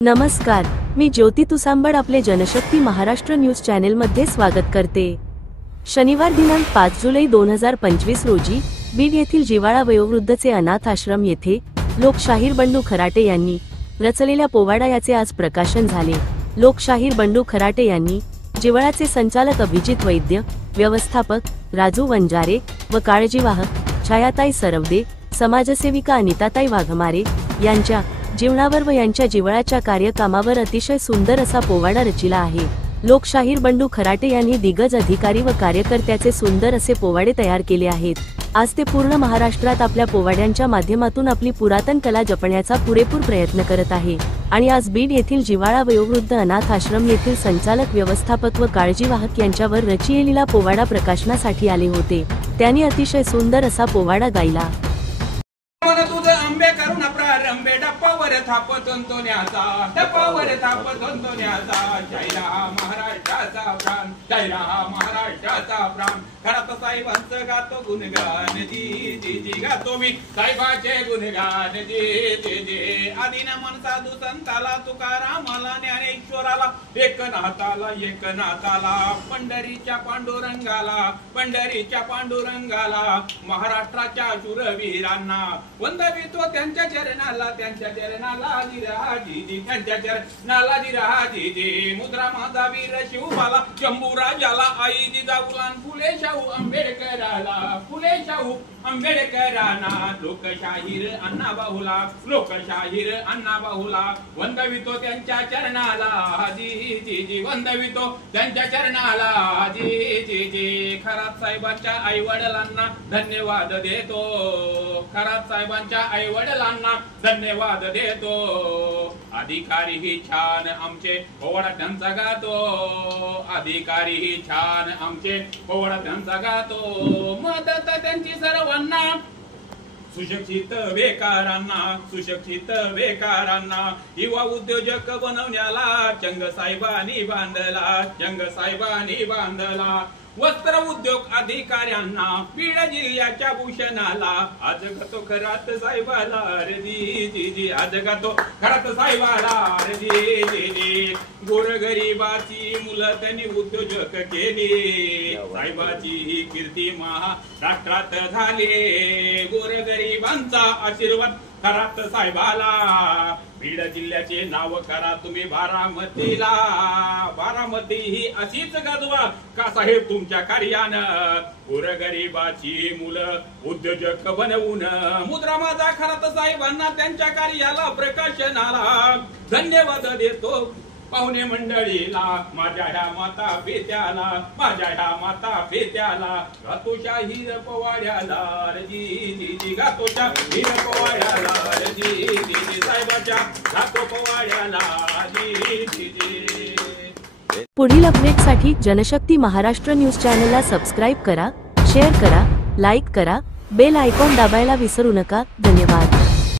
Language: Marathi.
नमस्कार, मी ज्योती तुसांबड आपले जनशक्ती महाराष्ट्र न्यूज चॅनेल मध्ये स्वागत करते। शनिवार दिनांक 5 जुलै 2025 रोजी बीड येथील जिवाळा वयोवृद्धचे अनाथ आश्रम येथे लोकशाहीर बंडू खराटे यांनी रचलेल्या पोवाडा याचे आज प्रकाशन झाले। लोकशाहीर बंडू खराटे यांनी जिवाळाचे संचालक अभिजित वैद्य, व्यवस्थापक राजू वंजारे व काळजीवाहक छायाताई सरवदे, समाजसेविका अनिताताई वाघमारे यांच्या जीवनावर व यांच्या जिवाळाच्या कार्यक्रमावर अतिशय सुंदर असा पोवाडा रचिला आहे। लोकशाहीर बंडू खराटे यांनी दिग्गज अधिकारी व कार्यकर्त्याचे सुंदर असे पोवाडे तयार केले आहेत। आज ते पूर्ण महाराष्ट्रात आपल्या पोवाड्यांच्या माध्यमातून आपली पुरातन कला जपण्याचा पुरेपूर प्रयत्न करत आहे आणि आज बीड येथील जिवाळा वयोवृद्ध अनाथ आश्रम येथील संचालक, व्यवस्थापक व काळजीवाहक यांच्यावर रचिलेला पोवाडा प्रकाशनासाठी आले होते। त्यांनी अतिशय सुंदर असा पोवाडा गायला। आंबे करून प्रारंभे डप्पावर थापतोन्याचा डप्पावर थापतोन्याचा जय राहा महाराष्ट्राचा प्राण, जय राहा महाराष्ट्राचा प्राण। खरात साहेबांचं गातो गुणगान जी जी जी गातो मी साहेबाचे गुणगान जी जी जी। आदिन मन साधू संताला तुकारामाला ज्ञानेश्वराला एक नाताला पंढरीच्या पांडुरंगाला पंढरीच्या पांडुरंगाला महाराष्ट्राच्या शूरवीरांना वंदवितो त्यांच्या चरणाला जिराजी त्यांच्या चरणाला जिराजी। मुद्रा माझा वीर शिवबाला शंभूराजाला आई जिजाऊला फुले शाहू आंबेडकरांना लोकशाहीर अण्णा बाहुला वंदवितो त्यांच्या चरणाला जी जी जी वंदवितो त्यांच्या चरणाला जी जी जी। खरात साहेबांच्या आई वडिलांना धन्यवाद देतो, खरात साहेबांच्या आई वडिलांना धन्यवाद देतो। अधिकारी ही छान आमचे पोवाडा त्यांचा गातो, अधिकारी ही छान आमचे पोवाडा त्यांचा गातो। मदत त्यांची सर्वांना सुशिक्षित बेकारांना युवा उद्योजक बनवण्याला चंग साहेबांनी बांधला। वस्त्र उद्योग अधिकाऱ्यांना बीड जिल्ह्याच्या भूषणाला आज गातो खरात साहेबाला जी जी जी, आज गातो खरात साहेबाला जी जी जी। गोरगरिबाची मुलं त्यांनी उद्योजक केली, साहेबाची ही कीर्ती महाराष्ट्रात झाली। गोरगरिबांचा आशीर्वाद खरात साहेबाला, बीड जिल्ह्याचे नाव करा तुम्ही बारामतीला। बारामती ही अशीच गाजवा का साहेब तुमच्या कार्यानं, गोरगरिबाची मुलं उद्योजक बनवून। मुद्रा माझा खरात साहेबांना त्यांच्या कार्याला प्रकाशनाला धन्यवाद देतो पाहुणे मंडळीला, माझ्या ह्या माता पित्याला गातो शाहीर पोवाड्याला जी जी जी, गातो शाहीर पोवाड्याला जी जी जी, साहेबाच्या गातो पोवाड्याला जी जी जी। पुढील अपडेटसाठी जनशक्ती महाराष्ट्र न्यूज चॅनलला सबस्क्राइब करा, शेअर करा, लाईक करा, बेल आयकॉन दाबायला विसरू नका। धन्यवाद।